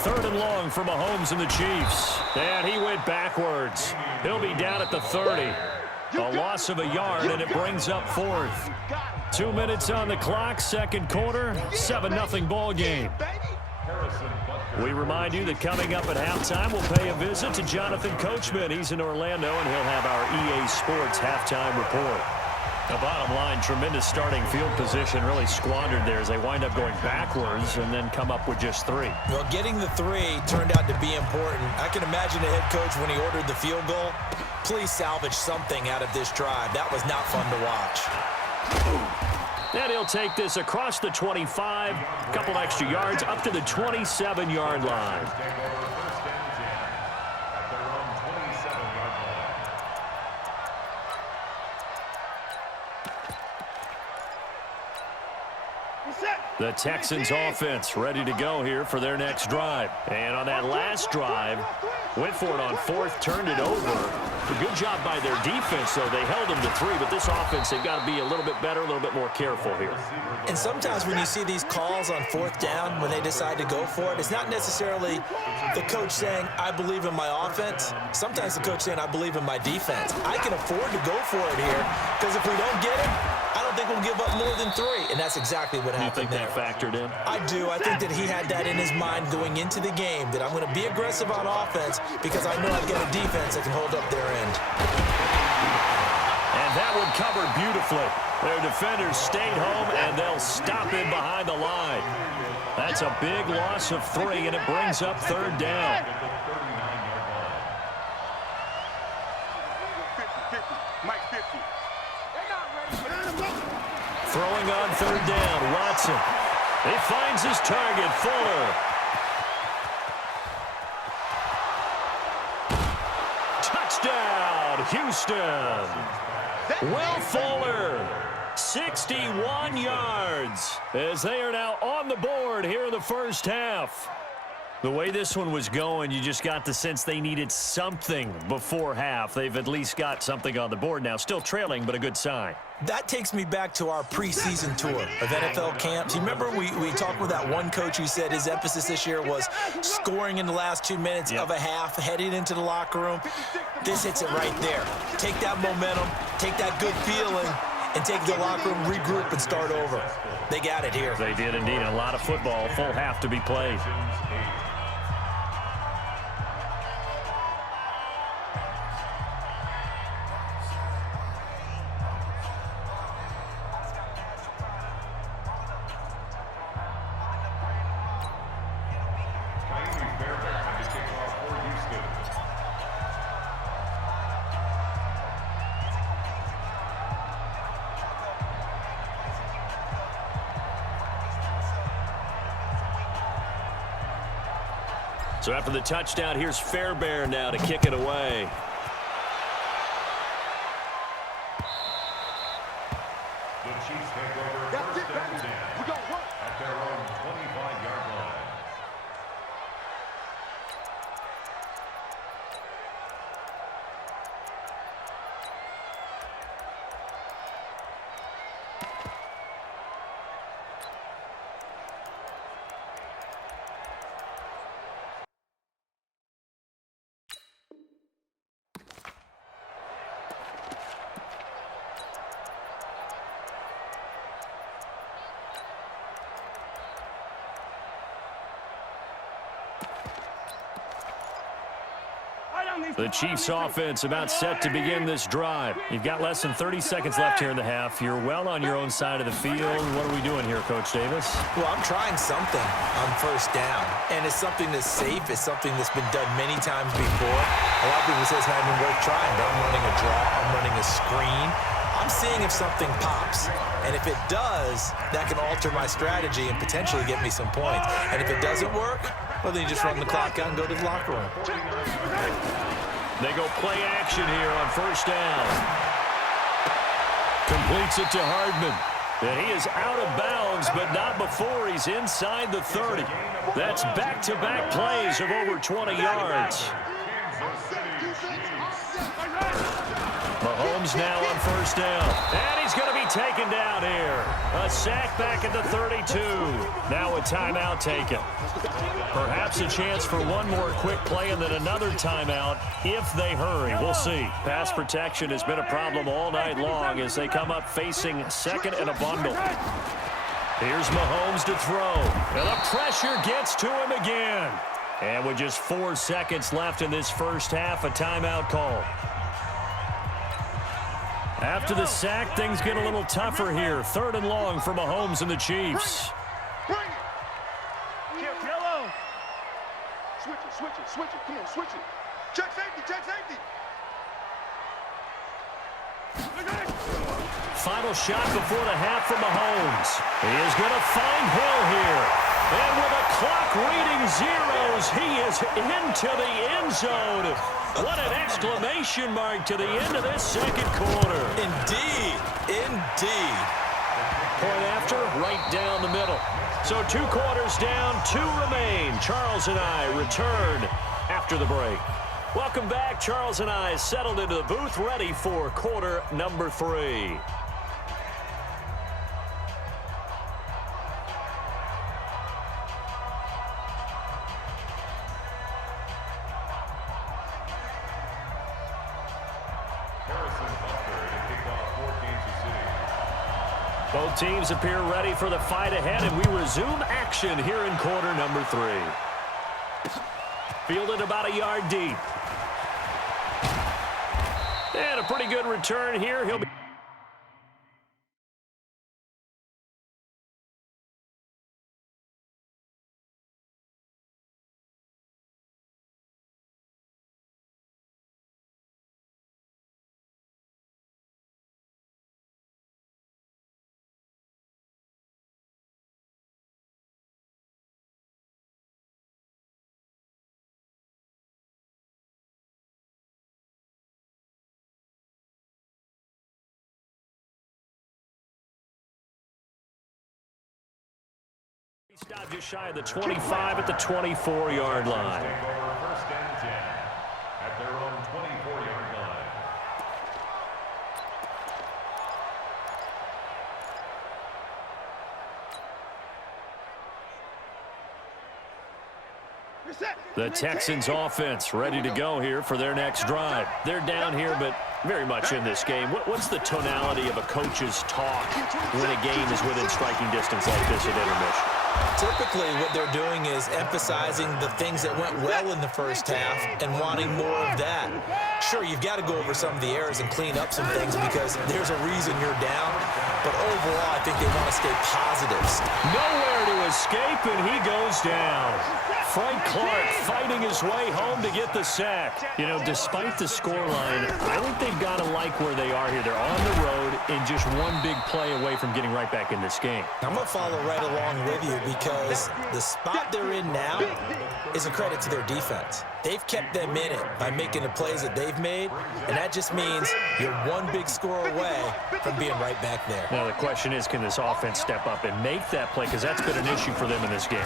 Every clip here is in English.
third and long for Mahomes and the Chiefs. And he went backwards. He'll be down at the 30. A loss of a yard, and it brings up fourth. 2 minutes on the clock, second quarter, 7-0 ball game. We remind you that coming up at halftime, we'll pay a visit to Jonathan Coachman. He's in Orlando, and he'll have our EA Sports halftime report. The bottom line, tremendous starting field position, really squandered there as they wind up going backwards and then come up with just 3. Well, getting the 3 turned out to be important. I can imagine the head coach when he ordered the field goal. Please salvage something out of this drive. That was not fun to watch. And he'll take this across the 25, a couple extra yards, up to the 27-yard line. The Texans offense ready to go here for their next drive. And on that last drive, went for it on fourth, turned it over. A good job by their defense, though. They held them to 3, but this offense, they've got to be a little bit better, a little bit more careful here. And sometimes when you see these calls on fourth down, when they decide to go for it, it's not necessarily the coach saying, I believe in my offense. Sometimes the coach saying, I believe in my defense. I can afford to go for it here, because if we don't get it, I don't think we'll give up more than 3, and that's exactly what happened there. You think that factored in? I do. I think that he had that in his mind going into the game, that I'm going to be aggressive on offense because I know I've got a defense that can hold up their end. And that one covered beautifully. Their defenders stayed home, and they'll stop him behind the line. That's a big loss of 3, and it brings up third down. Throwing on third down, Watson. He finds his target, Fuller. Touchdown, Houston. Will Fuller, 61 yards, as they are now on the board here in the first half. The way this one was going, you just got the sense they needed something before half. They've at least got something on the board now. Still trailing, but a good sign. That takes me back to our preseason tour of NFL camps. You remember we talked with that one coach who said his emphasis this year was scoring in the last 2 minutes of a half, heading into the locker room. This hits it right there. Take that momentum, take that good feeling, and take the locker room, regroup, and start over. They got it here. They did indeed. A lot of football, full half to be played. So after the touchdown, here's Fairbairn now to kick it away. The Chiefs take over first and 10 at their own 25-yard line. The Chiefs offense about set to begin this drive. You've got less than 30 seconds left here in the half. You're well on your own side of the field. What are we doing here, Coach Davis? Well, I'm trying something on first down, and it's something that's safe. It's something that's been done many times before. A lot of people say it's not even worth trying, but I'm running a draw. I'm running a screen. I'm seeing if something pops, and if it does, that can alter my strategy and potentially get me some points. And if it doesn't work, well, then you just run the clock out and go to the locker room. They go play action here on first down. Completes it to Hardman. And he is out of bounds, but not before he's inside the 30. That's back-to-back plays of over 20 yards. Mahomes now on first down. And he's going to be taken down here. A sack back at the 32. Now a timeout taken. Perhaps a chance for one more quick play and then another timeout if they hurry. We'll see. Pass protection has been a problem all night long as they come up facing second and a bundle. Here's Mahomes to throw. And the pressure gets to him again. And with just 4 seconds left in this first half, a timeout call. After the sack, things get a little tougher here. 3rd and long for Mahomes and the Chiefs. Bring it. Yellow. Switch it. Come on, switch it. Check safety. Final shot before the half from Mahomes. He is going to find Hill here. And with a clock reading zeros, he is into the end zone. What an exclamation mark to the end of this second quarter. Indeed. Point after, right down the middle. So 2 quarters down, 2 remain. Charles and I return after the break. Welcome back. Charles and I settled into the booth, ready for quarter number 3. Both teams appear ready for the fight ahead, and we resume action here in quarter number 3. Fielded about a yard deep. And a pretty good return here. He'll be... Stop just shy of the 25 at the 24-yard line. First and 10 at their own 24-yard line. The Texans offense ready to go here for their next drive. They're down here, but very much in this game. What's the tonality of a coach's talk when a game is within striking distance like this at intermission? Typically, what they're doing is emphasizing the things that went well in the first half and wanting more of that. Sure, you've got to go over some of the errors and clean up some things because there's a reason you're down. But overall, I think they want to stay positives. Nowhere to escape, and he goes down. Frank Clark fighting his way home to get the sack. You know, despite the scoreline, I think they've got to like where they are here. They're on the road and just one big play away from getting right back in this game. I'm going to follow right along with you because the spot they're in now is a credit to their defense. They've kept them in it by making the plays that they've made, and that just means you're one big score away from being right back there. Now, the question is, can this offense step up and make that play? Because that's been an issue for them in this game.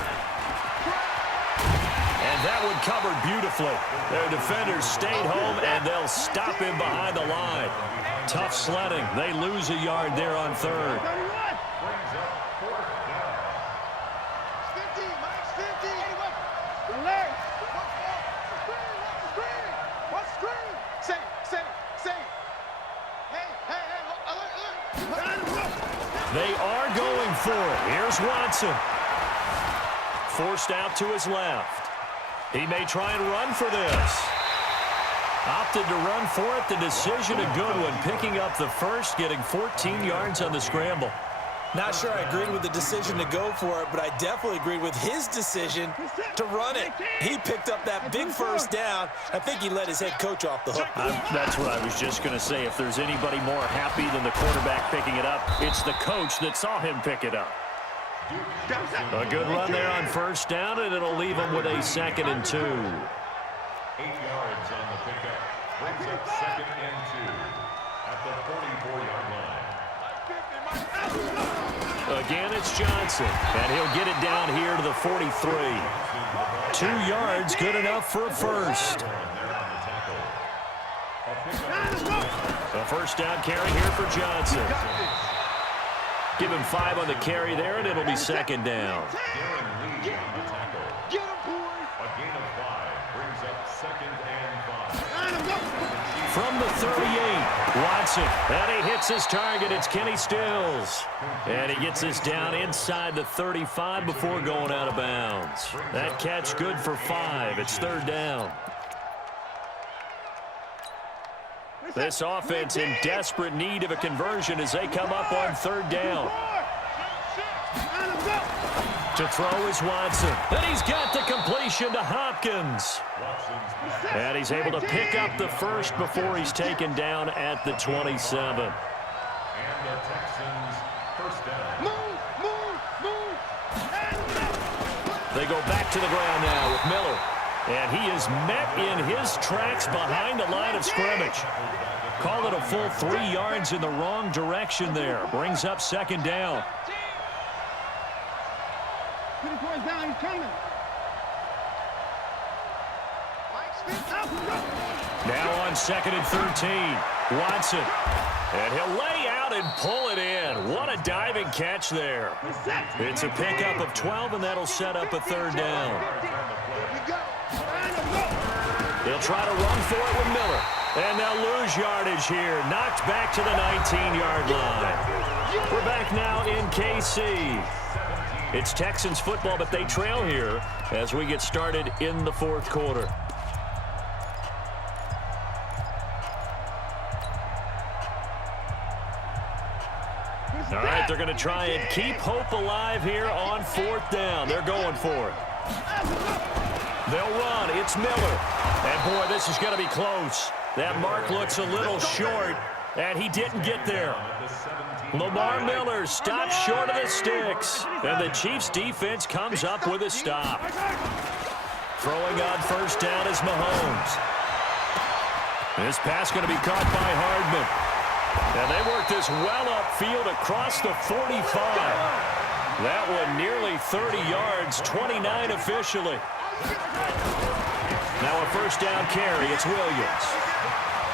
And that one covered beautifully. Their defenders stayed home, and they'll stop him behind the line. Tough sledding. They lose a yard there on 3rd. They are going for it. Here's Watson. Forced out to his left. He may try and run for this. Opted to run for it. The decision a good one. Picking up the first, getting 14 yards on the scramble. Not sure I agreed with the decision to go for it, but I definitely agreed with his decision to run it. He picked up that big first down. I think he let his head coach off the hook. That's what I was just going to say. If there's anybody more happy than the quarterback picking it up, it's the coach that saw him pick it up. A good run there on first down, and it'll leave him with a 2nd and 2. 8 yards on the pickup. Brings up 2nd and 2 at the 44-yard line. Again, it's Johnson, and he'll get it down here to the 43. 2 yards, good enough for a first. A first down carry here for Johnson. Give him 5 on the carry there, and it'll be second down. Darren Lee on the tackle. Get him, boys. A gain of 5 brings up 2nd and 5. Line him up. From the 38, Watson. And he hits his target. It's Kenny Stills. And he gets this down inside the 35 before going out of bounds. That catch good for 5. It's 3rd down. This offense in desperate need of a conversion as they come up on 3rd down. Line him up. To throw is Watson. And he's got the completion to Hopkins. And he's able to pick up the first before he's taken down at the 27. And the Texans first down. Move. Line him up. They go back to the ground now with Miller. And he is met in his tracks behind the line of scrimmage. Call it a full 3 yards in the wrong direction there. Brings up 2nd down. Put him towards down. He's coming. Now on 2nd and 13. Watson. And he'll lay out and pull it in. What a diving catch there. It's a pickup of 12, and that'll set up a 3rd down. They'll try to run for it with Miller. And they'll lose yardage here. Knocked back to the 19-yard line. We're back now in KC. It's Texans football, but they trail here as we get started in the 4th quarter. All right, they're going to try and keep hope alive here on 4th down. They're going for it. They'll run. It's Miller. And, boy, this is going to be close. That mark looks a little short, and he didn't get there. Lamar Miller stops short of the sticks, and the Chiefs' defense comes up with a stop. Throwing on 1st down is Mahomes. This pass going to be caught by Hardman. And they work this well upfield across the 45. That one nearly 30 yards, 29 officially. Now a 1st down carry. It's Williams.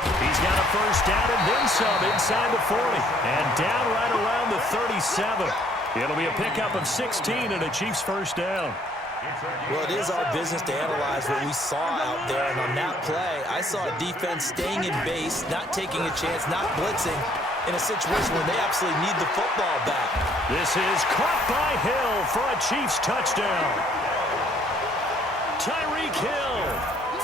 He's got a 1st down and then some inside the 40. And down right around the 37. It'll be a pickup of 16 and a Chiefs 1st down. Well, it is our business to analyze what we saw out there, and on that play, I saw a defense staying in base, not taking a chance, not blitzing, in a situation where they absolutely need the football back. This is caught by Hill for a Chiefs touchdown. Tyreek Hill,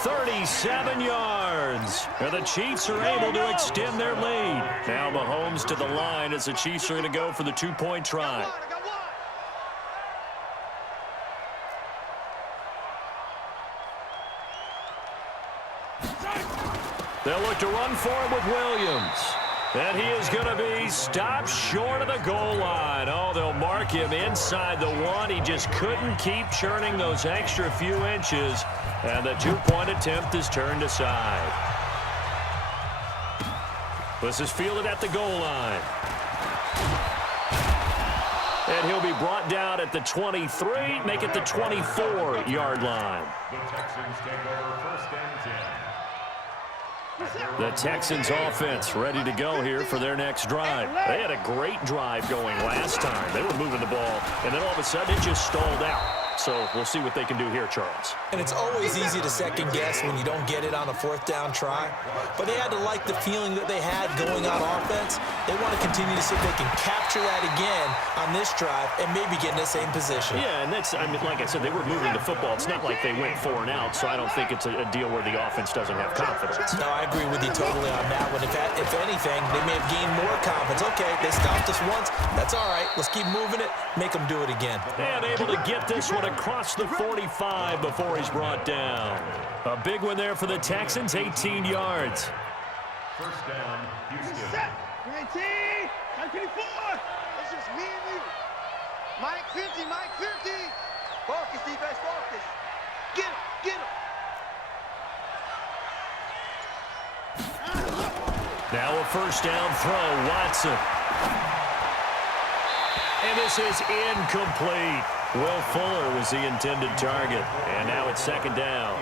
37 yards. And the Chiefs are able to extend their lead. Now Mahomes to the line as the Chiefs are going to go for the 2-point try. They'll look to run for it with Williams. And he is going to be stopped short of the goal line. Oh, they'll mark him inside the 1. He just couldn't keep churning those extra few inches. And the 2-point attempt is turned aside. This is fielded at the goal line. And he'll be brought down at the 23, make it the 24-yard line. The Texans take over 1st and 10. The Texans offense ready to go here for their next drive. They had a great drive going last time. They were moving the ball, and then all of a sudden it just stalled out. So we'll see what they can do here, Charles. And it's always easy to second guess when you don't get it on a 4th down try. But they had to like the feeling that they had going on offense. They want to continue to see if they can capture that again on this drive and maybe get in the same position. Yeah, and that's, I mean, like I said, they were moving the football. It's not like they went 4 and out, so I don't think it's a deal where the offense doesn't have confidence. No, I agree with you totally on that one. If anything, they may have gained more confidence. Okay, they stopped us once. That's all right. Let's keep moving it. Make them do it again. And able to get this one across the 45 before he's brought down. A big one there for the Texans, 18 yards. 1st down, Houston. 19, 24. It's just me and you. Mike 50, Mike 50. Focus, defense, focus. Get him. Now a 1st down throw, Watson. And this is incomplete. Will Fuller was the intended target. And now it's 2nd down.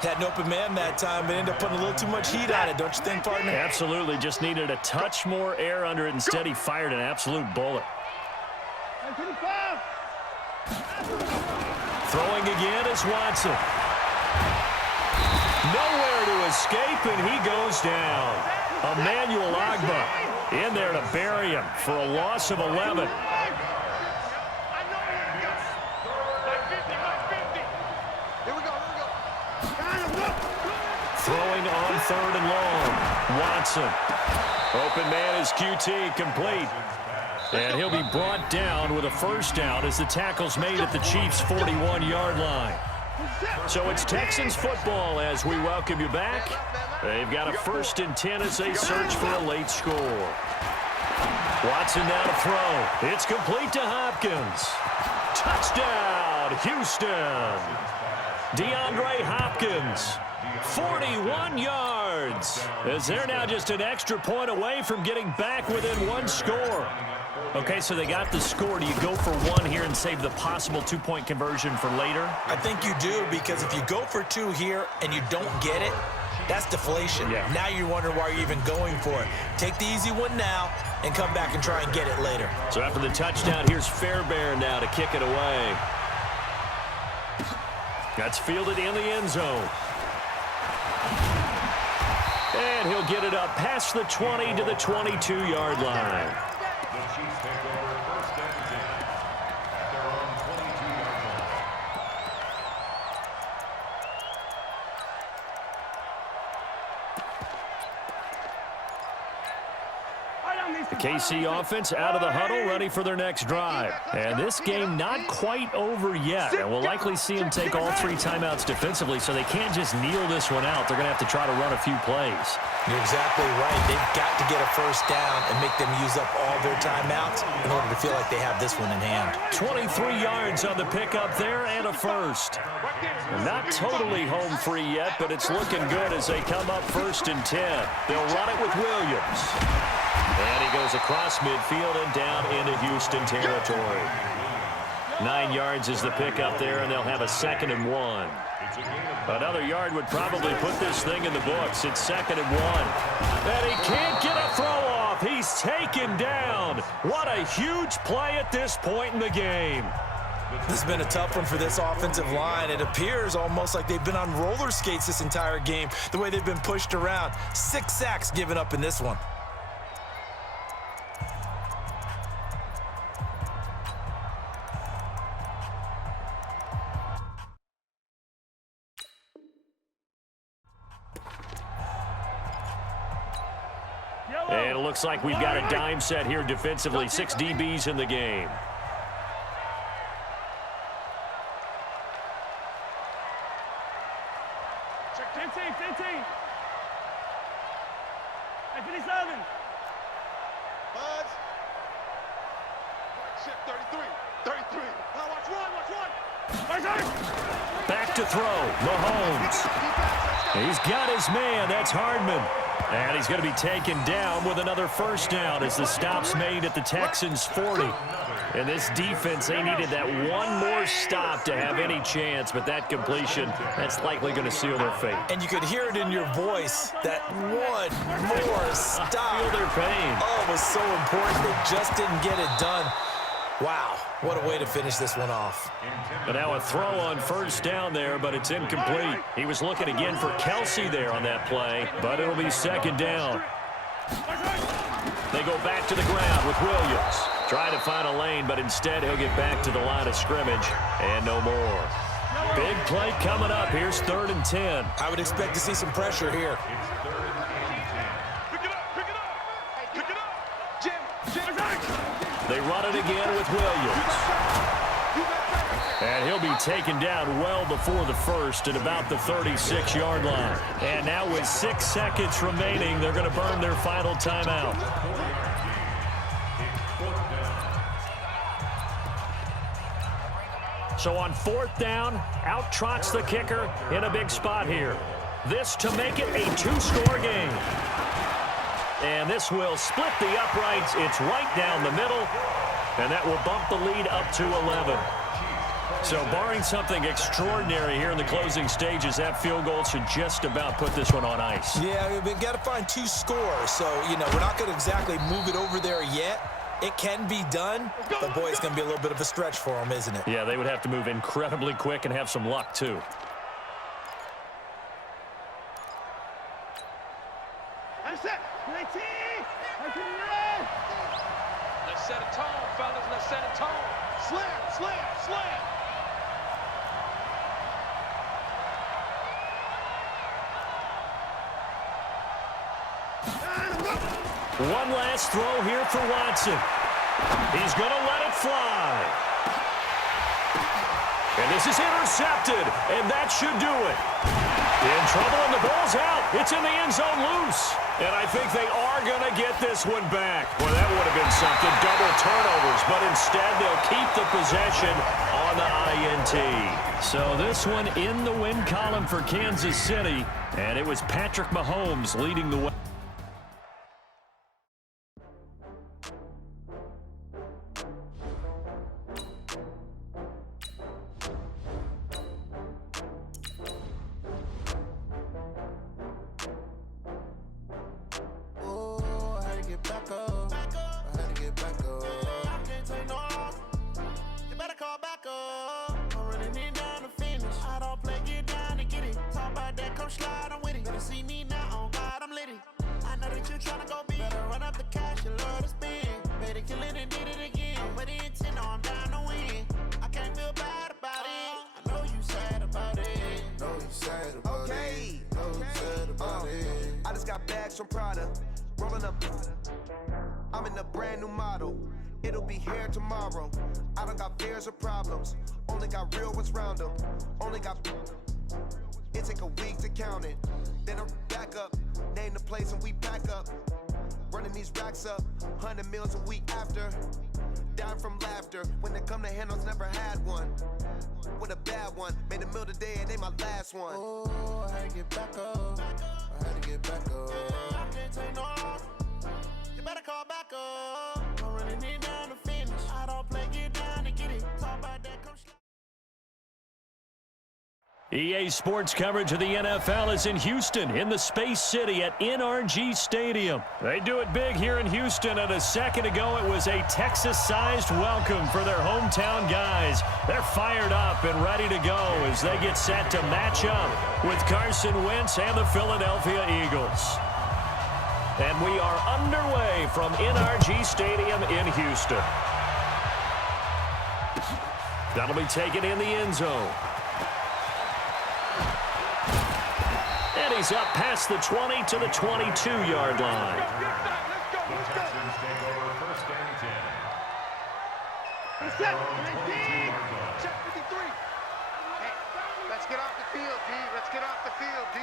Had an open man that time, but ended up putting a little too much heat on it, don't you think, partner? Absolutely. Just needed a touch more air under it. Instead, he fired an absolute bullet. Throwing again is Watson. Nowhere to escape, and he goes down. Emmanuel Agba in there to bury him for a loss of 11. Throwing on 3rd and long. Watson. Open man is QT, complete. And he'll be brought down with a first down as the tackle's made at the Chiefs' 41-yard line. So it's Texans football as we welcome you back. They've got a 1st and 10 as they search for a late score. Watson now to throw. It's complete to Hopkins. Touchdown, Houston. DeAndre Hopkins. 41 yards, as they're now just an extra point away from getting back within 1 score. Okay, so they got the score. Do you go for 1 here and save the possible 2-point conversion for later? I think you do, because if you go for 2 here and you don't get it, that's deflation. Yeah. Now you're wondering why you're even going for it. Take the easy one now and come back and try and get it later. So after the touchdown, here's Fairbairn now to kick it away. That's fielded in the end zone. And he'll get it up past the 20 to the 22-yard line. The Chiefs take over 1st and 10 at their own 22-yard line. The KC offense out of the huddle, ready for their next drive. And this game not quite over yet. And we'll likely see them take all 3 timeouts defensively, so they can't just kneel this one out. They're going to have to try to run a few plays. You're exactly right. They've got to get a first down and make them use up all their timeouts in order to feel like they have this one in hand. 23 yards on the pickup there and a first. Not totally home free yet, but it's looking good as they come up 1st and 10. They'll run it with Williams. And he goes across midfield and down into Houston territory. 9 yards is the pickup there, and they'll have a 2nd and 1. Another yard would probably put this thing in the books. It's 2nd and 1. And he can't get a throw off. He's taken down. What a huge play at this point in the game. This has been a tough one for this offensive line. It appears almost like they've been on roller skates this entire game, the way they've been pushed around. 6 sacks given up in this one. And it looks like we've got a dime set here defensively. 6 DBs in the game. Check 15. Hey, 57. Buzz. Shit, 33. Now watch one. Back to throw. Mahomes. He's got his man. That's Hardman. And he's going to be taken down with another first down as the stop's made at the Texans' 40. And this defense, they needed that one more stop to have any chance, but that completion, that's likely going to seal their fate. And you could hear it in your voice, that one more stop. Feel their pain. Oh, it was so important. They just didn't get it done. Wow, what a way to finish this one off. And now a throw on first down there, but it's incomplete. He was looking again for Kelsey there on that play, but it'll be 2nd down. They go back to the ground with Williams. Trying to find a lane, but instead he'll get back to the line of scrimmage and no more. Big play coming up. Here's 3rd and 10. I would expect to see some pressure here. Pick it up. Jim. They run it again with Williams. And he'll be taken down well before the first at about the 36-yard line. And now with 6 seconds remaining, they're going to burn their final timeout. So on 4th down, out trots the kicker in a big spot here. This to make it a 2-score game. And this will split the uprights. It's right down the middle. And that will bump the lead up to 11. So barring something extraordinary here in the closing stages, that field goal should just about put this one on ice. Yeah, we've got to find 2 scores. So, we're not going to exactly move it over there yet. It can be done, but, boy, it's going to be a little bit of a stretch for them, isn't it? Yeah, they would have to move incredibly quick and have some luck, too. I'm set. 19. Let's set a tone, fellas. Let's set a tone. Slam, slam, slam. One last throw here for Watson. He's going to let it fly. And this is intercepted, and that should do it. In trouble, and the ball's out. It's in the end zone loose. And I think they are going to get this one back. Well, that would have been something. Double turnovers, but instead they'll keep the possession on the INT. So this one in the win column for Kansas City, and it was Patrick Mahomes leading the way. I just got bags from Prada, rolling up. I'm in a brand new model. It'll be here tomorrow. I don't got fears or problems. Only got real ones round them. Only got. It take a week to count it. Then I'm back up. Name the place and we back up. Running these racks up. 100 meals a week after. Dying from laughter. When it come to handles, never had one. With a bad one. Made a meal today and they my last one. Oh, I had to get back up. I had to get back up. I can't take no loss. You better call back up. I'm running it down to finish. I don't play, get down to get it. Talk about that, come slide. EA Sports coverage of the NFL is in Houston, in the Space City at NRG Stadium. They do it big here in Houston, and a second ago it was a Texas-sized welcome for their hometown guys. They're fired up and ready to go as they get set to match up with Carson Wentz and the Philadelphia Eagles. And we are underway from NRG Stadium in Houston. That'll be taken in the end zone. And he's up past the 20 to the 22-yard line. The Texans take over first and 10. Set. 19. Check 53. Hey, let's get off the field, D. Let's get off the field, D.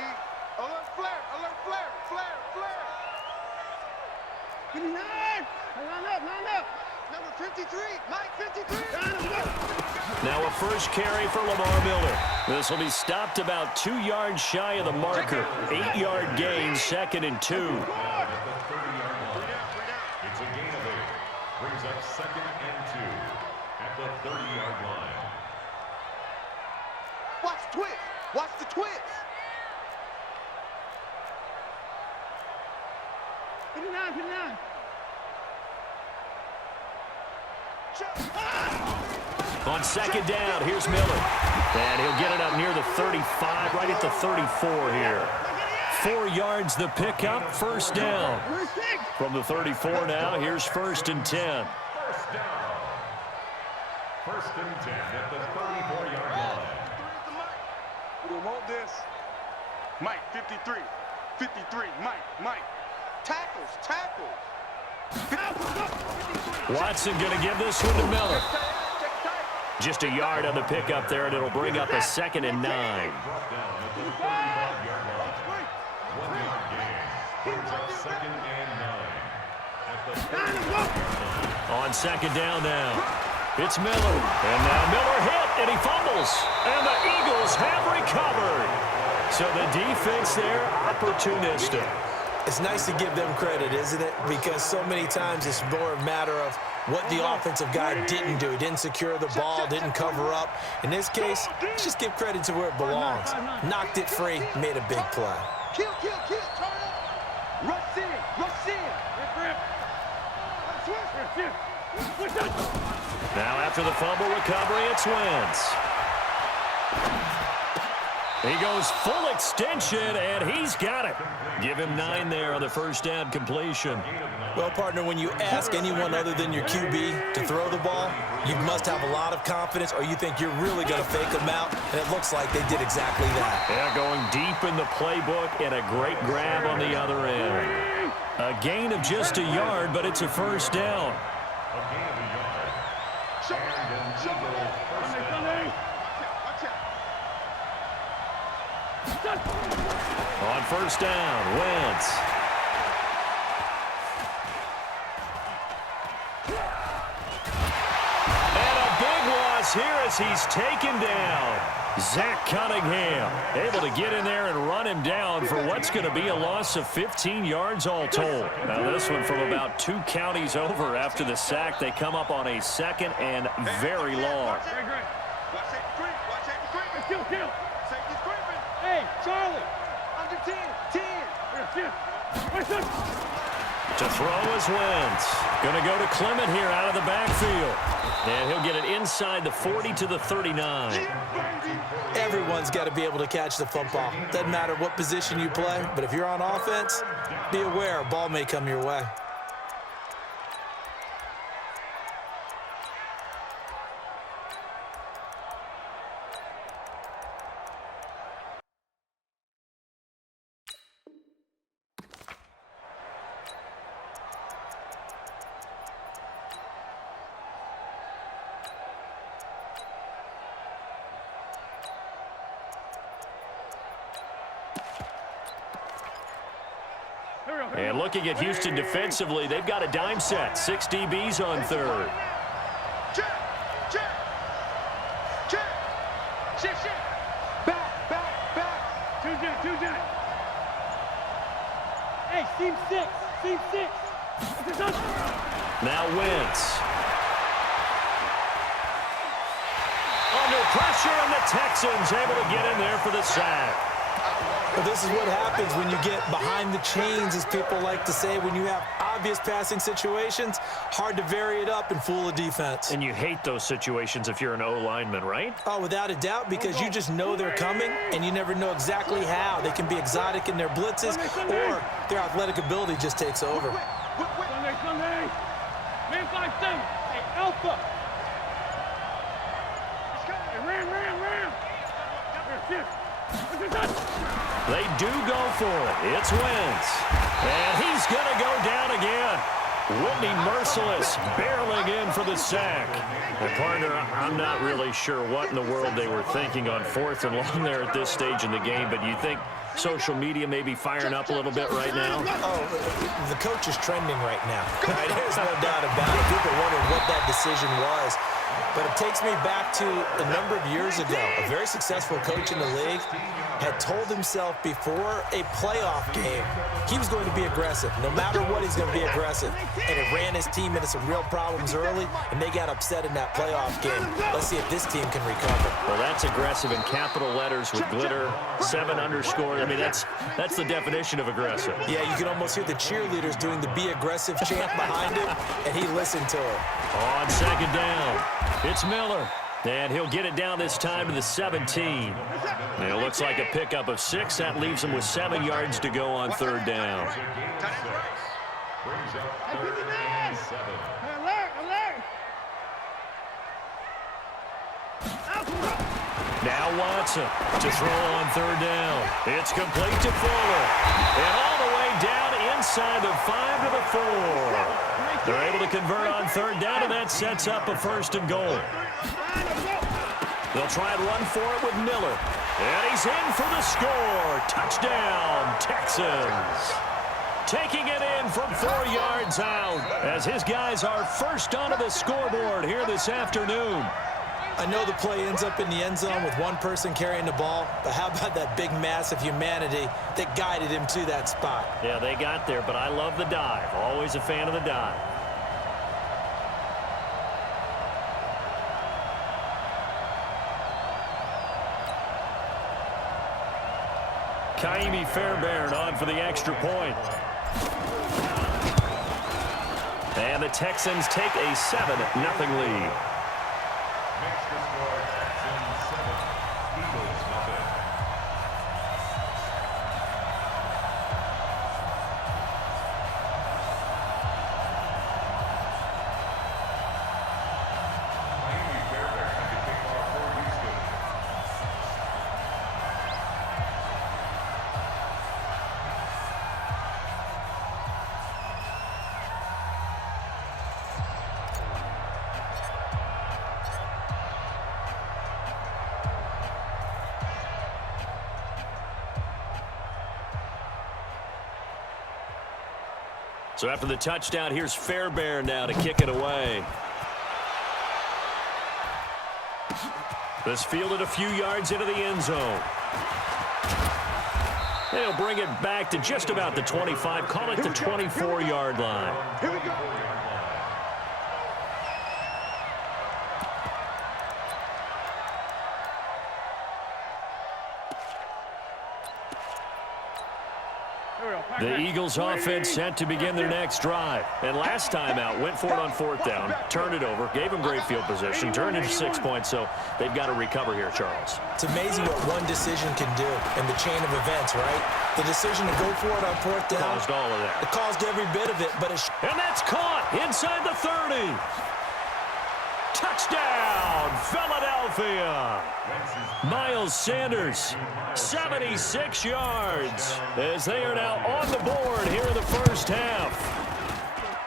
Alert flare, alert flare, flare, flare. 59. Line up. Number 53, Mike 53. Now a first carry for Lamar Miller. This will be stopped about 2 yards shy of the marker. 8-yard gain, 2nd and 2. At the 30-yard line. It's a gain of 8. Brings up 2nd and 2 at the 30-yard line. Watch the twist. Watch the twist. 59. On second down, here's Miller. And he'll get it up near the 35, right at the 34 here. 4 yards the pickup, first down. From the 34 now, here's 1st and 10. First down. 1st and 10 at the 34-yard line. We want this. Mike 53. 53. Mike. Tackles. Watson going to give this one to Miller. Just a yard on the pickup there, and it'll bring up a 2nd and 9. Brought down at the 35-yard line. 1 yard gain. Brings up 2nd and 9 at the 35-yard line. On second down now, it's Miller. And now Miller hit, and he fumbles. And the Eagles have recovered. So the defense there, opportunistic. It's nice to give them credit, isn't it? Because so many times it's more a matter of what the offensive guy didn't do. He didn't secure the ball, didn't cover up. In this case, let's just give credit to where it belongs. Knocked it free, made a big play. Kill, turn up. Rush in. Now after the fumble recovery, it's Wentz. He goes full extension, and he's got it. Give him 9 there on the first down completion. Well, partner, when you ask anyone other than your QB to throw the ball, you must have a lot of confidence, or you think you're really going to fake them out, and it looks like they did exactly that. Yeah, going deep in the playbook, and a great grab on the other end. A gain of just a yard, but it's a first down. A gain of a yard. And a legal first down. On first down, Wentz. And a big loss here as he's taken down. Zach Cunningham able to get in there and run him down for what's going to be a loss of 15 yards all told. Now this one from about 2 counties over after the sack. They come up on a second and very long. Hey, Charlie. Under 10. To throw is Wentz. Going to go to Clement here out of the backfield. And he'll get it inside the 40 to the 39. Everyone's got to be able to catch the football. Doesn't matter what position you play, but if you're on offense, be aware a ball may come your way. And looking at Houston defensively, they've got a dime set. 6 DBs on third. Check. Back. Two jet. Hey, seam 6. Now Wentz. Under pressure, and the Texans able to get in there for the sack. But this is what happens when you get behind the chains, as people like to say. When you have obvious passing situations, hard to vary it up and fool a defense. And you hate those situations if you're an O-lineman, right? Oh, without a doubt, because you just know they're coming, and you never know exactly how. They can be exotic in their blitzes, or their athletic ability just takes over. Sunday. Man 5-7. Hey, Alpha. Ram. They do go for it. It's Wentz. And he's going to go down again. Whitney Merciless barreling in for the sack. And partner, I'm not really sure what in the world they were thinking on 4th and long there at this stage in the game, but you think social media may be firing up a little bit right now? Oh, the coach is trending right now. Right? There's no doubt about it. People wondering what that decision was. But it takes me back to a number of years ago. A very successful coach in the league had told himself before a playoff game he was going to be aggressive. No matter what, he's going to be aggressive. And it ran his team into some real problems early, and they got upset in that playoff game. Let's see if this team can recover. Well, that's aggressive in capital letters with glitter, 7 underscore. I mean, that's the definition of aggressive. Yeah, you can almost hear the cheerleaders doing the be aggressive chant behind him, and he listened to it. On second down, it's Miller. And he'll get it down this time to the 17. And it looks like a pickup of 6. That leaves him with 7 yards to go on third down. Brings up 3rd and 7. Alert. Now Watson to throw on third down. It's complete to Fuller. And all the way down inside the 5 to the 4. They're able to convert on third down, and that sets up a 1st and goal. They'll try and run for it with Miller. And he's in for the score. Touchdown, Texans. Taking it in from 4 yards out as his guys are first onto the scoreboard here this afternoon. I know the play ends up in the end zone with one person carrying the ball, but how about that big mass of humanity that guided him to that spot? Yeah, they got there, but I love the dive. Always a fan of the dive. Kaimi Fairbairn on for the extra point. And the Texans take a 7-0 lead. Makes the score Texans 7, Eagles nothing. Miami Fairbairn had to kick off for Houston. So after the touchdown, here's Fairbairn now to kick it away. This fielded a few yards into the end zone. They'll bring it back to just about the 25, call it the 24-yard line. Here we go. The Eagles offense set to begin their next drive. And last time out, went for it on 4th down, turned it over, gave them great field position, turned into 6 points, so they've got to recover here, Charles. It's amazing what one decision can do in the chain of events, right? The decision to go for it on 4th down. Caused all of that. It caused every bit of it, but it's... And that's caught inside the 30. Touchdown, Philadelphia. Miles Sanders, 76 yards, as they are now on the board here in the first half.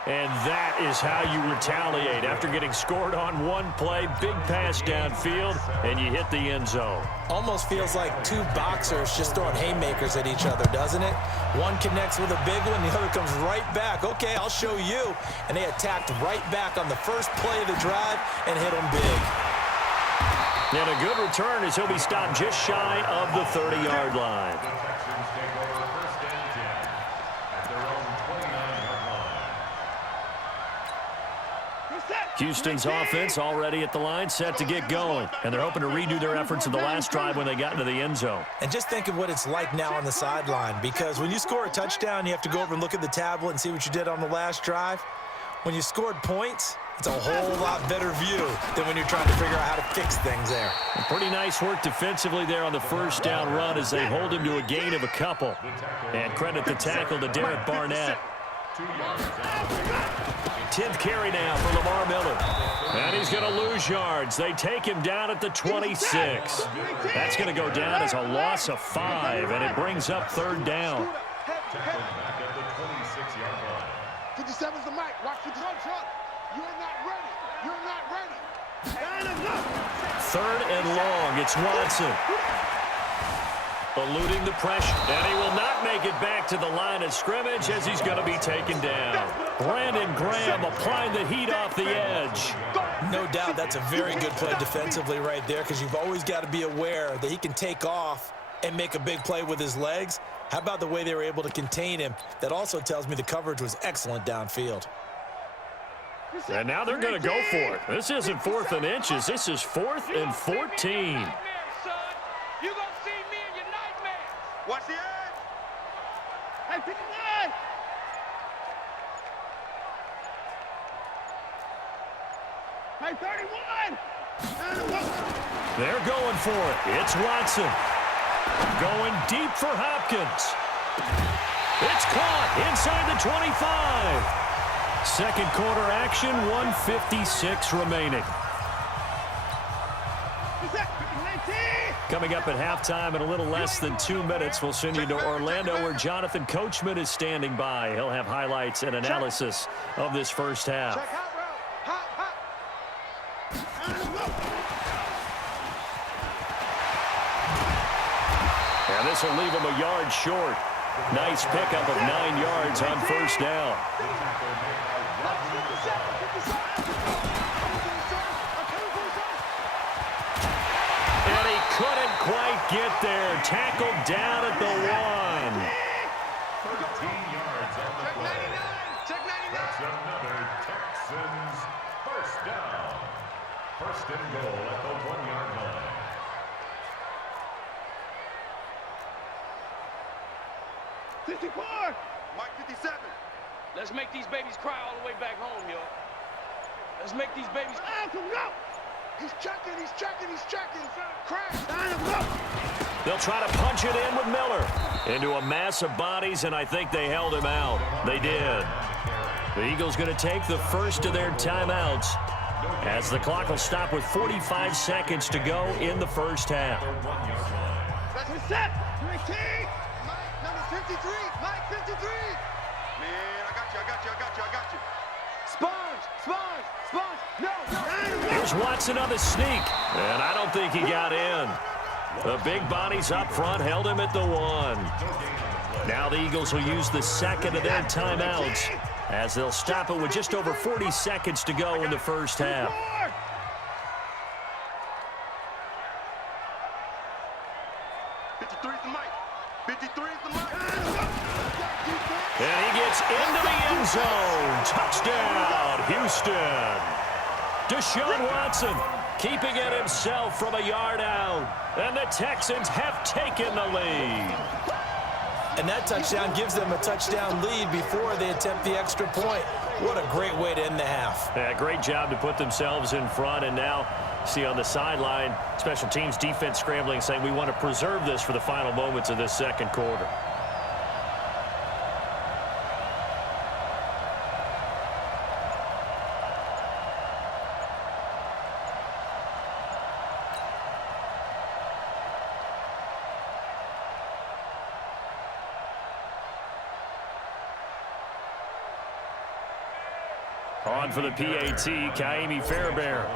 And that is how you retaliate after getting scored on one play, big pass downfield, and you hit the end zone. Almost feels like two boxers just throwing haymakers at each other, doesn't it? One connects with a big one, the other comes right back. Okay, I'll show you. And they attacked right back on the first play of the drive and hit them big. And a good return as he'll be stopped just shy of the 30-yard line. The Texans take over 1st and 10 at their own 29-yard line. Houston's offense already at the line, set to get going. And they're hoping to redo their efforts in the last drive when they got into the end zone. And just think of what it's like now on the sideline, because when you score a touchdown, you have to go over and look at the tablet and see what you did on the last drive. When you scored points, it's a whole lot better view than when you're trying to figure out how to fix things there. Pretty nice work defensively there on the first down run as they hold him to a gain of a couple. And credit the tackle to Derek Barnett. 10th carry now for Lamar Miller. And he's going to lose yards. They take him down at the 26. That's going to go down as a loss of 5, and it brings up 3rd down. Tackled back at the 26-yard line. 57's the mic. Watch the shot. You're not ready. You're not ready. 3rd and long. It's Watson. Eluding the pressure. And he will not make it back to the line of scrimmage as he's going to be taken down. Brandon Graham applying the heat off the edge. No doubt that's a very good play defensively right there, because you've always got to be aware that he can take off and make a big play with his legs. How about the way they were able to contain him? That also tells me the coverage was excellent downfield. And now they're going to go for it. This isn't 4th and inches. This is 4th and 14. You gonna see me in your nightmares. Watch the edge. Hey, 59! Hey, 31! They're going for it. It's Watson. Going deep for Hopkins. It's caught inside the 25. Second quarter action, 1:56 remaining. Coming up at halftime in a little less than 2 minutes, we'll send you to Orlando where Jonathan Coachman is standing by. He'll have highlights and analysis of this first half. Check hot route. Hot, hot. And this will leave him a yard short. Nice pickup of 9 yards on first down. And he couldn't quite get there. Tackled down at the 1. 13 yards on the play. Check 99. That's another Texans first down. 1st and goal at the 1-yard line. 64. Mike 57. Let's make these babies cry all the way back home, yo. Let's make these babies cry. Malcolm, go. He's checking, he's checking, he's checking. Crash. Dynamo, go. They'll try to punch it in with Miller. Into a mass of bodies, and I think they held him out. They did. The Eagles going to take the first of their timeouts as the clock will stop with 45 seconds to go in the first half. We're set. 19. Mike, number 53. Mike 53. Man, I got you. Sponge. No. Here's Watson on the sneak, and I don't think he got in. The big bodies up front held him at the 1. Now the Eagles will use the second of their timeouts as they'll stop it with just over 40 seconds to go in the first half. 53's the Mike. 53's the Mike. And he gets into the end zone. Touchdown, Houston. Deshaun Watson keeping it himself from a yard out. And the Texans have taken the lead. And that touchdown gives them a touchdown lead before they attempt the extra point. What a great way to end the half. Yeah, great job to put themselves in front. And now, see on the sideline, special teams defense scrambling, saying we want to preserve this for the final moments of this second quarter. On for the PAT, Ka'imi Fairbairn.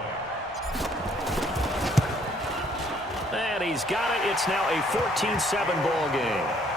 And he's got it. It's now a 14-7 ball game.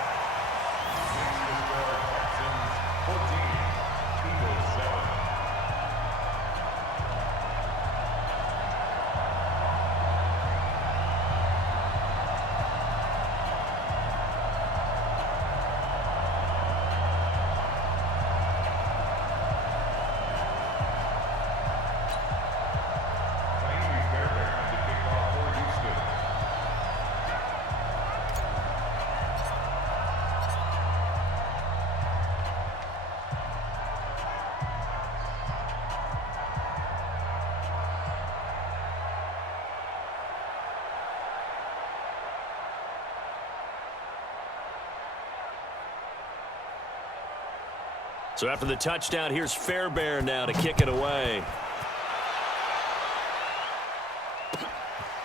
So after the touchdown, here's Fairbairn now to kick it away.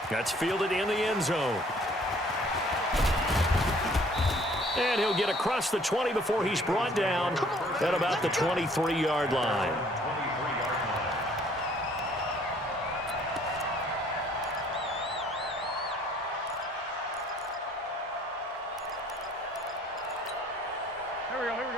That's fielded in the end zone. And he'll get across the 20 before he's brought down at about the 23-yard line.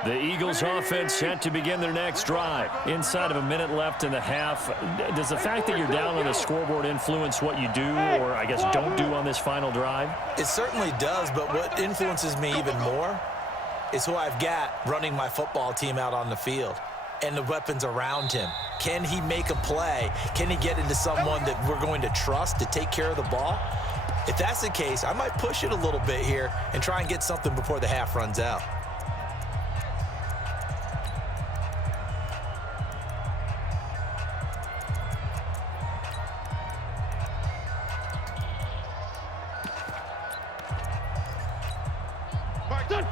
The Eagles offense set to begin their next drive. Inside of a minute left in the half. Does the fact that you're down on the scoreboard influence what you do, or I guess don't do on this final drive? It certainly does, but what influences me even more is who I've got running my football team out on the field and the weapons around him. Can he make a play? Can he get into someone that we're going to trust to take care of the ball? If that's the case, I might push it a little bit here and try and get something before the half runs out.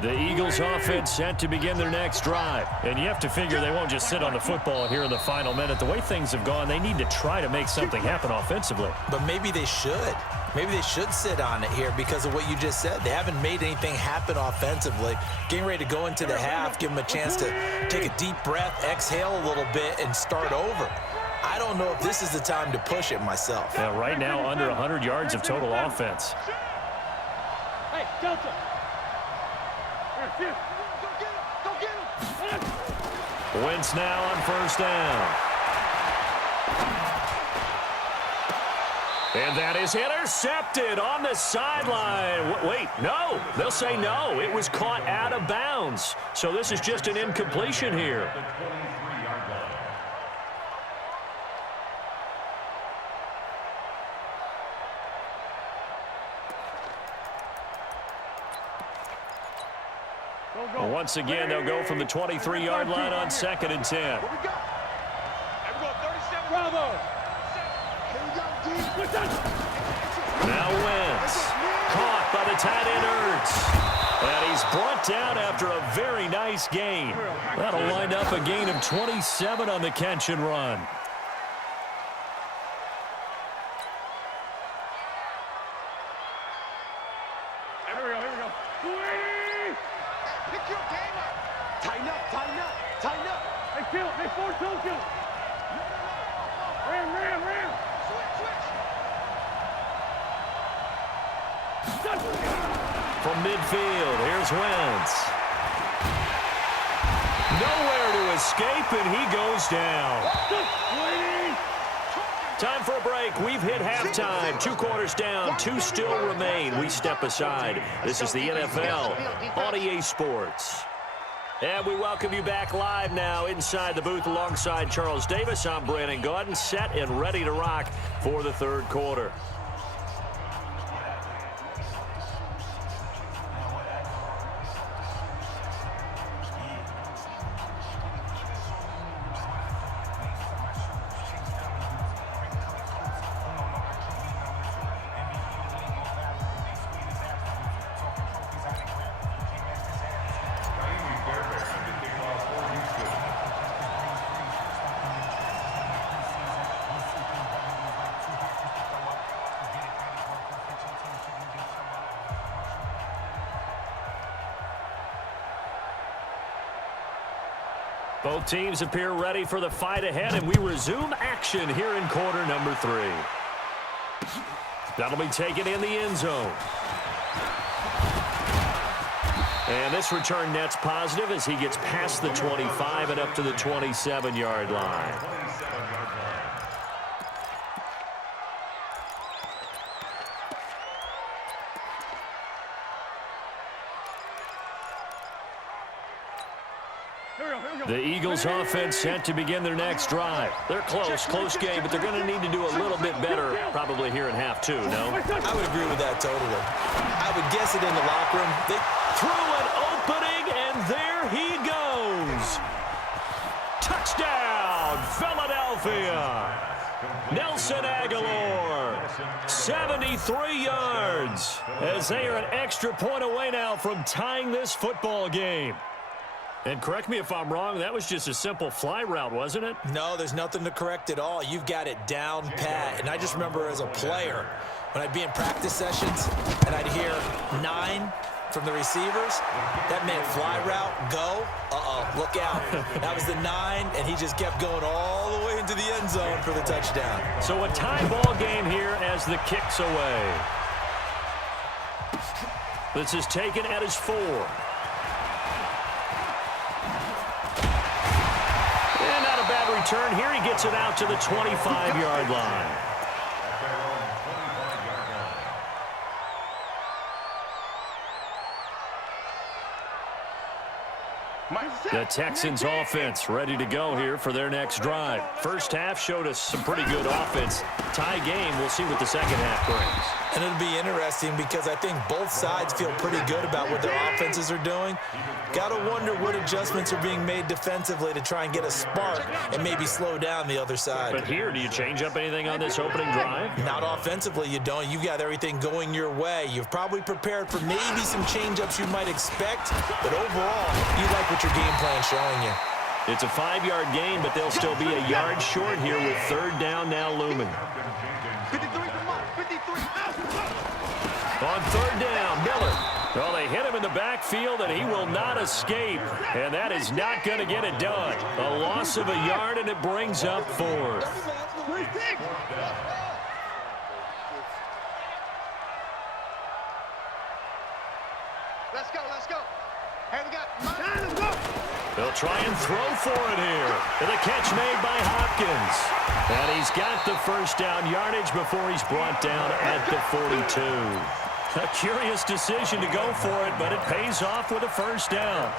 The Eagles offense set to begin their next drive. And you have to figure they won't just sit on the football here in the final minute. The way things have gone, they need to try to make something happen offensively. But maybe they should. Maybe they should sit on it here because of what you just said. They haven't made anything happen offensively. Getting ready to go into the half, give them a chance to take a deep breath, exhale a little bit, and start over. I don't know if this is the time to push it myself. Yeah, right now, under 100 yards of total offense. Hey, Delta. Go get him. Wentz now on first down. And that is intercepted on the sideline. Wait, no. They'll say no. It was caught out of bounds. So this is just an incompletion here. And once again, they'll go from the 23-yard line on 2nd and 10. What we got? Hey, we go 37. Bravo. Here we go, D. Now Wentz, caught by the tight end Ertz. And he's brought down after a very nice gain. That'll wind up a gain of 27 on the catch and run. Here we go. Pick your game up. Tighten up. Hey, kill. Hey, force toe kill. Ram. From midfield, here's Wentz. Nowhere to escape, and he goes down. Time for a break. We've hit halftime. 2 quarters down, 2 still remain. We step aside. This is the NFL on EA Sports. And we welcome you back live now inside the booth alongside Charles Davis. I'm Brandon Gaudin, set and ready to rock for the 3rd quarter. Both teams appear ready for the fight ahead, and we resume action here in quarter number 3. That'll be taken in the end zone. And this return net's positive as he gets past the 25 and up to the 27-yard line. The Eagles offense set to begin their next drive. They're close game, but they're going to need to do a little bit better probably here in half 2, no? I would agree with that totally. I would guess it in the locker room. They threw an opening, and there he goes. Touchdown, Philadelphia. Nelson Aguilar, 73 yards, as they are an extra point away now from tying this football game. And correct me if I'm wrong, that was just a simple fly route, wasn't it? No, there's nothing to correct at all. You've got it down pat. And I just remember as a player, when I'd be in practice sessions and I'd hear 9 from the receivers, that meant fly route, go, look out. That was the 9, and he just kept going all the way into the end zone for the touchdown. So a tie ball game here as the kick's away. This is taken at his 4. Bad return here. He gets it out to the 25-yard line. The Texans offense ready to go here for their next drive. First half showed us some pretty good offense. Tie game. We'll see what the second half brings. And it'll be interesting because I think both sides feel pretty good about what their offenses are doing. Got to wonder what adjustments are being made defensively to try and get a spark and maybe slow down the other side. But here, do you change up anything on this opening drive? Not offensively, you don't. You've got everything going your way. You've probably prepared for maybe some change-ups you might expect, but overall, you like what your game plan's showing you. It's a 5-yard gain, but they'll still be a yard short here with 3rd down now looming. 53 for Mike. 53. On 3rd down, Miller. Well, they hit him in the backfield, and he will not escape. And that is not going to get it done. A loss of a yard, and it brings up 4th. Let's go. Hey, we got time to go. They'll try and throw for it here. And the catch made by Hopkins. And he's got the 1st down yardage before he's brought down at the 42. A curious decision to go for it, but it pays off with a 1st down.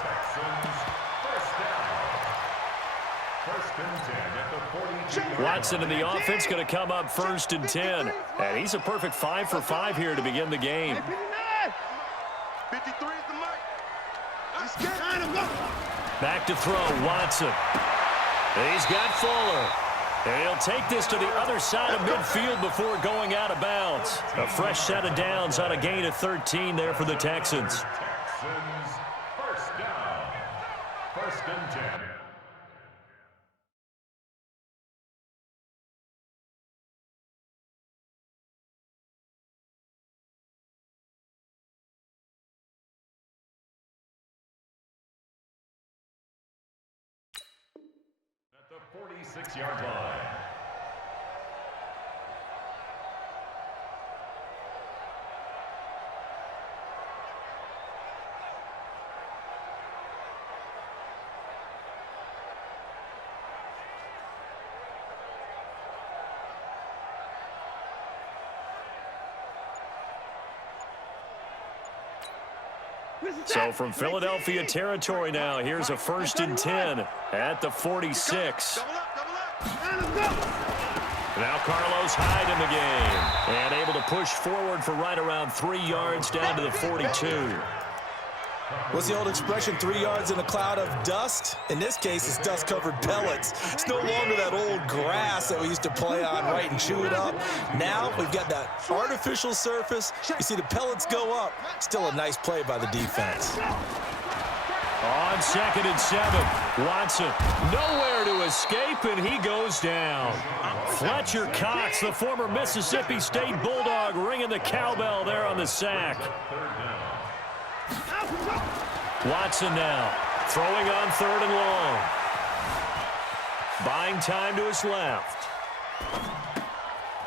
Watson in the offense going to come up 1st and 10. And he's a perfect 5 for 5 here to begin the game. 53 is the mark. Back to throw, Watson. He's got Fuller. And he'll take this to the other side of midfield before going out of bounds. A fresh set of downs on a gain of 13 there for the Texans. Texans, first down. 1st and 10. At the 46-yard line. So from Philadelphia territory now, here's a 1st and 10 at the 46. Now Carlos Hyde in the game and able to push forward for right around 3 yards down to the 42. What's the old expression, 3 yards in a cloud of dust? In this case, it's dust-covered pellets. It's no longer that old grass that we used to play on, right, and chew it up. Now we've got that artificial surface. You see the pellets go up. Still a nice play by the defense. On 2nd and 7, Watson nowhere to escape, and he goes down. Fletcher Cox, the former Mississippi State Bulldog, ringing the cowbell there on the sack. Watson now throwing on 3rd and long. Buying time to his left.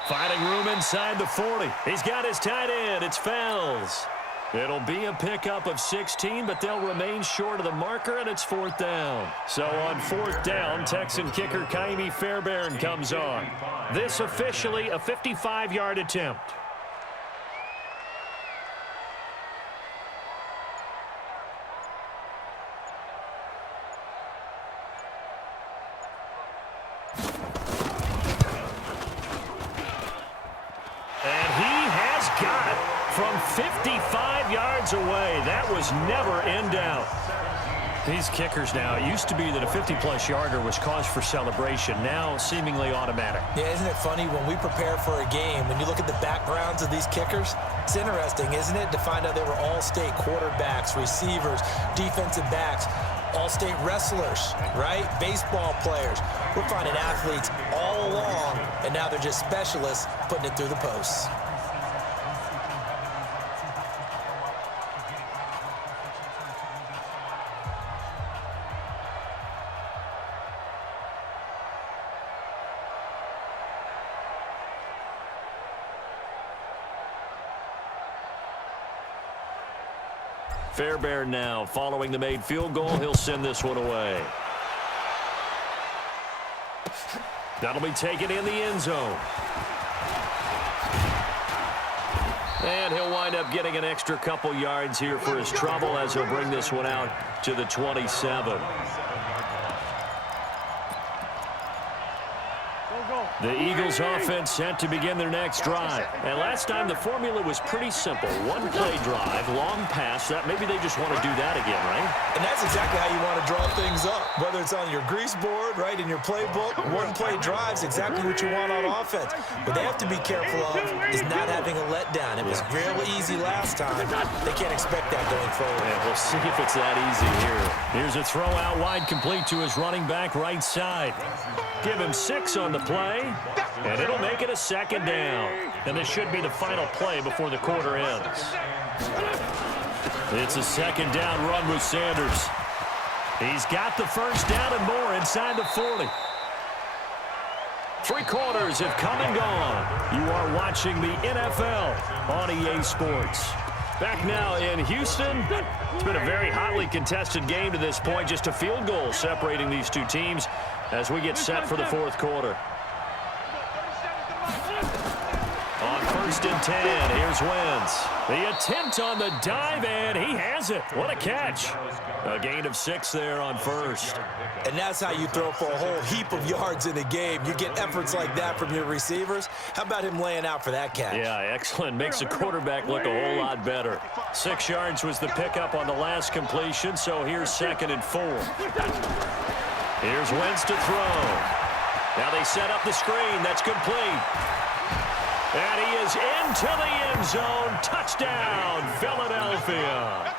Finding room inside the 40. He's got his tight end. It's Fells. It'll be a pickup of 16, but they'll remain short of the marker, and it's 4th down. So on 4th down, Texan kicker Ka'imi Fairbairn comes on. This officially a 55-yard attempt. From 55 yards away. That was never in doubt. These kickers now, it used to be that a 50-plus yarder was cause for celebration. Now seemingly automatic. Yeah, isn't it funny when we prepare for a game, when you look at the backgrounds of these kickers, it's interesting, isn't it, to find out they were all-state quarterbacks, receivers, defensive backs, all-state wrestlers, right? Baseball players. We're finding athletes all along, and now they're just specialists putting it through the posts. Fairbairn now following the made field goal. He'll send this one away. That'll be taken in the end zone. And he'll wind up getting an extra couple yards here for his trouble as he'll bring this one out to the 27. The Eagles offense set to begin their next drive. And last time the formula was pretty simple. One play drive, long pass. That maybe they just want to do that again, right? And that's exactly how you want to draw things up. Whether it's on your grease board, right, in your playbook, one play drive's exactly what you want on offense. What they have to be careful of is not having a letdown. It was real easy last time. They can't expect that going forward. Yeah, we'll see if it's that easy here. Here's a throw out wide complete to his running back right side. Give him 6 on the play. And it'll make it a 2nd down. And this should be the final play before the quarter ends. It's a 2nd down run with Sanders. He's got the 1st down and more inside the 40. 3 quarters have come and gone. You are watching the NFL on EA Sports. Back now in Houston. It's been a very hotly contested game to this point. Just a field goal separating these two teams as we get set for the 4th quarter. On 1st first and 10. Here's Wentz. The attempt on the dive, and he has it. What a catch. A gain of 6 there on first. And that's how you throw for a whole heap of yards in a game. You get efforts like that from your receivers. How about him laying out for that catch? Yeah, excellent. Makes the quarterback look a whole lot better. 6 yards was the pickup on the last completion, so here's 2nd and 4. Here's Wentz to throw. Now they set up the screen. That's complete. And he is into the end zone. Touchdown, Philadelphia.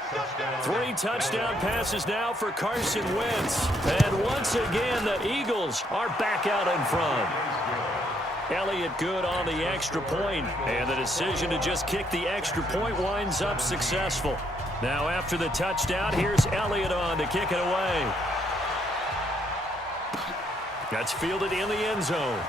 3 touchdown passes now for Carson Wentz. And once again, the Eagles are back out in front. Elliott good on the extra point, and the decision to just kick the extra point winds up successful. Now after the touchdown, here's Elliott on to kick it away. That's fielded in the end zone.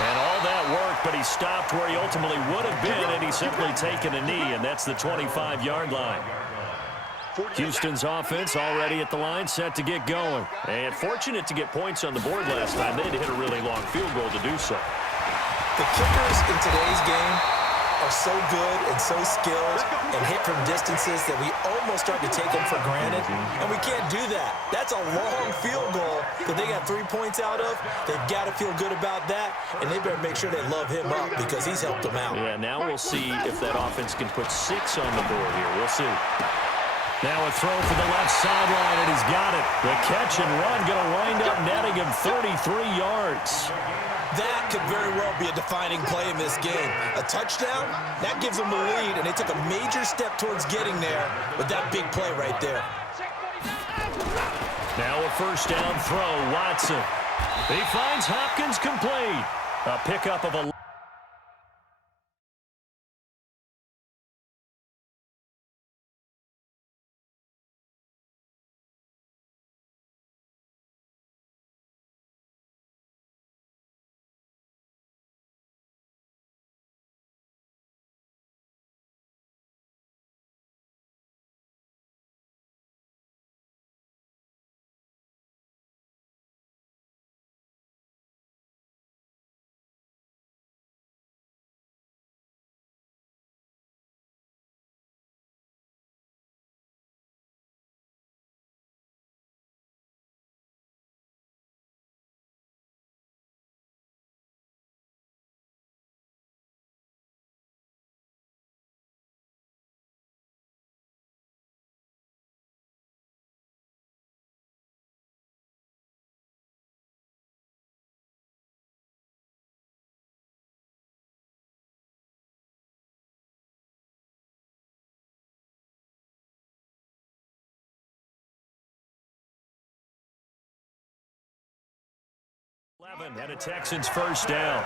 And all that work, but he stopped where he ultimately would have been, and he's simply taken a knee, and that's the 25-yard line. Houston's offense already at the line, set to get going. And fortunate to get points on the board last time. They had to hit a really long field goal to do so. The kickers in today's game are so good and so skilled and hit from distances that we almost start to take them for granted. And we can't do that. That's a long field goal that they got 3 points out of. They've got to feel good about that, and they better make sure they love him up because he's helped them out. Yeah, now we'll see if that offense can put 6 on the board here. We'll see. Now a throw for the left sideline, and he's got it. The catch and run going to wind up netting him 33 yards. That could very well be a defining play in this game. A touchdown, that gives them the lead, and they took a major step towards getting there with that big play right there. Now a first down throw, Watson. He finds Hopkins complete. A pickup of a... And a Texans first down.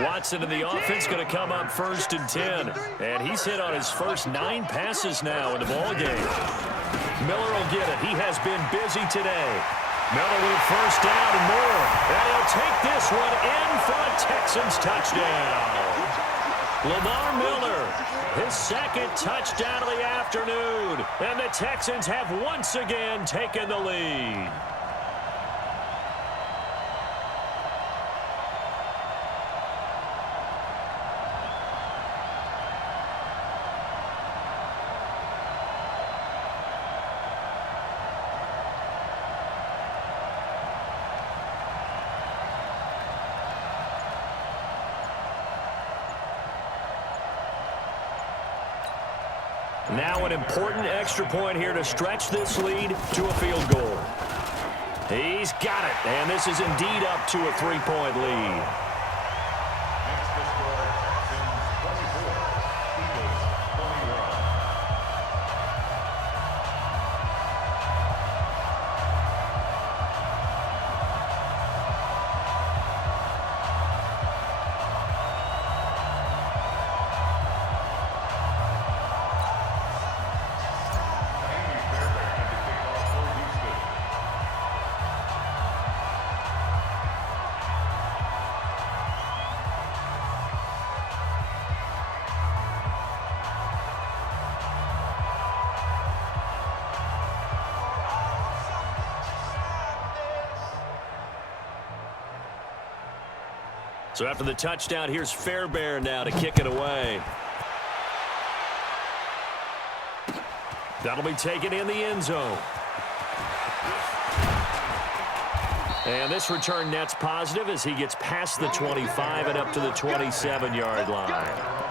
Watson in the offense going to come up first and 10. And he's hit on his first 9 passes now in the ballgame. Miller will get it. He has been busy today. Miller with first down and more. And he'll take this one in for a Texans touchdown. Lamar Miller, his 2nd touchdown of the afternoon. And the Texans have once again taken the lead. Now an important extra point here to stretch this lead to a field goal. He's got it, and this is indeed up to a 3-point lead. Next to score, Texans 24, Eagles 21. So after the touchdown, here's Fairbairn now to kick it away. That'll be taken in the end zone. And this return net's positive as he gets past the 25 and up to the 27-yard line.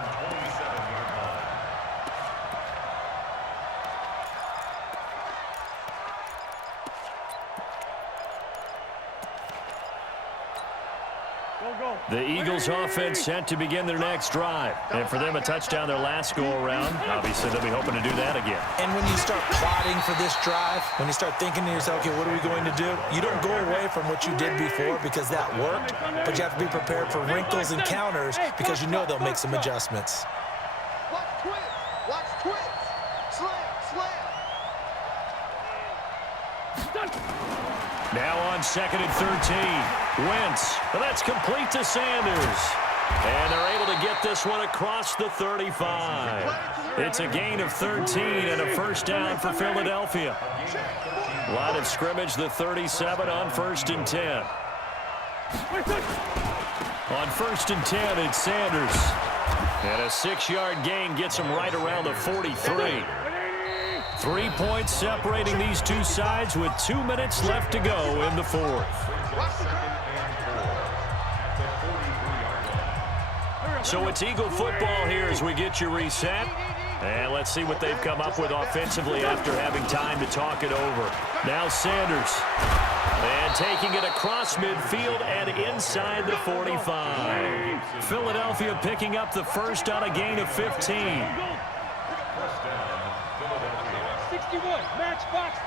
The Eagles offense set to begin their next drive. And for them, a touchdown their last go-around. Obviously, they'll be hoping to do that again. And when you start plotting for this drive, when you start thinking to yourself, okay, what are we going to do? You don't go away from what you did before because that worked, but you have to be prepared for wrinkles and counters because you know they'll make some adjustments. Watch twins. Watch twins. Slam, slam. Now on 2nd and 13. Wentz. Well, that's complete to Sanders. And they're able to get this one across the 35. It's a gain of 13 and a first down for Philadelphia. Line of scrimmage, the 37 on 1st and 10. On 1st and 10, it's Sanders. And a 6-yard gain gets him right around the 43. 3 points separating these two sides with 2 minutes left to go in the fourth. So it's Eagle football here as we get you reset. And let's see what they've come up with offensively after having time to talk it over. Now Sanders. And taking it across midfield and inside the 45. Philadelphia picking up the first on a gain of 15. 61, match box.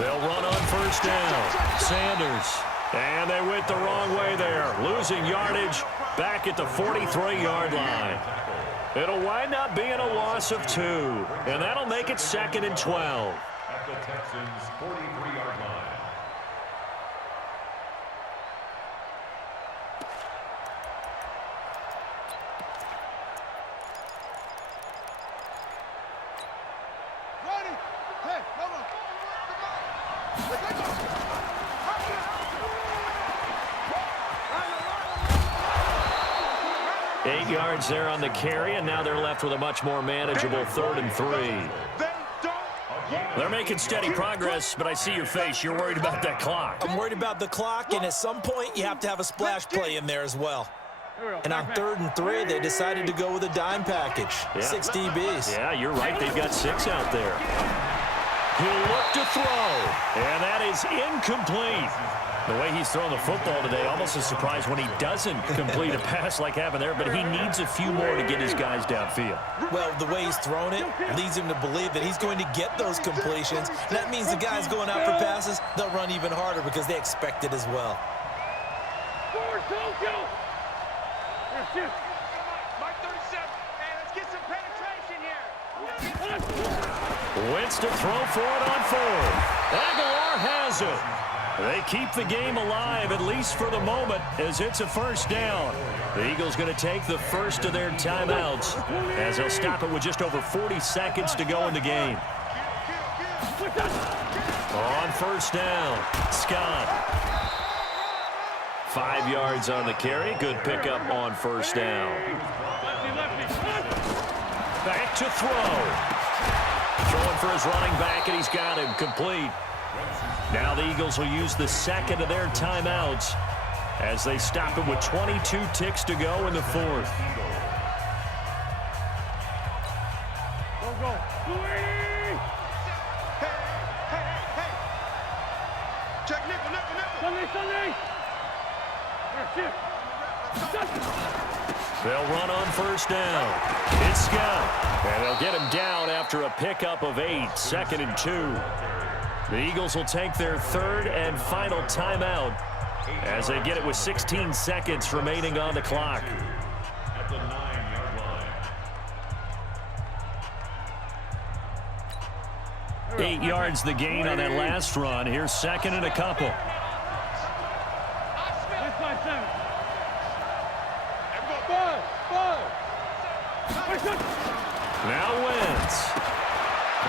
They'll run on first down. Sanders. And they went the wrong way there. Losing yardage back at the 43-yard line. It'll wind up being a loss of 2. And that'll make it 2nd and 12. At the Texans' 43-yard line. Ready? Hey, no, no. Let's go. 8 yards there on the carry, and now they're left with a much more manageable 3rd and 3. They're making steady progress, but I see your face. You're worried about that clock. I'm worried about the clock, and at some point, you have to have a splash play in there as well. And on 3rd and 3, they decided to go with a dime package. Yeah. 6 DBs. Yeah, you're right. They've got 6 out there. He'll look to throw, and that is incomplete. The way he's throwing the football today, almost a surprise when he doesn't complete a pass like happened there, but he needs a few more to get his guys downfield. Well, the way he's thrown it leads him to believe that he's going to get those completions. That means the guys going out for passes, they'll run even harder because they expect it as well. Mike 37. Hey, let's get some penetration here. Wentz to throw for it on 4th. Aguilar has it. They keep the game alive, at least for the moment, as it's a first down. The Eagles going to take the first of their timeouts as they'll stop it with just over 40 seconds to go in the game. On first down, Scott. 5 yards on the carry. Good pickup on first down. Back to throw. Throwing for his running back, and he's got him complete. Now the Eagles will use the second of their timeouts as they stop it with 22 ticks to go in the fourth. Go. Hey. Check nickel. Sunday. They'll run on first down. It's Scott. And they'll get him down after a pickup of 8, 2nd and 2. The Eagles will take their 3rd and final timeout as they get it with 16 seconds remaining on the clock. At the 9-yard line. 8 yards the gain on that last run. Here's 2nd and a couple. Now Wentz.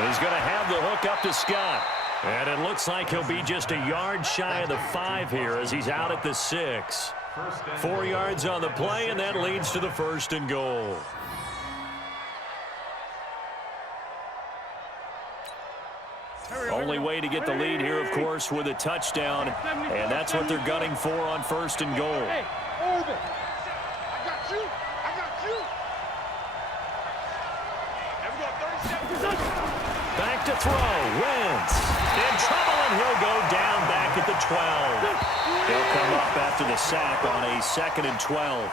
He's going to have the hook up to Scott. And it looks like he'll be just a yard shy of the 5 here as he's out at the 6. 4 yards on the play, and that leads to the 1st and goal. Only way to get the lead here, of course, with a touchdown, and that's what they're gunning for on 1st and goal. Hey, over. I got you. I got you. And we got 30 seconds. Back to throw. Wentz in trouble, and he'll go down back at the 12. He'll come up after the sack on a 2nd and 12.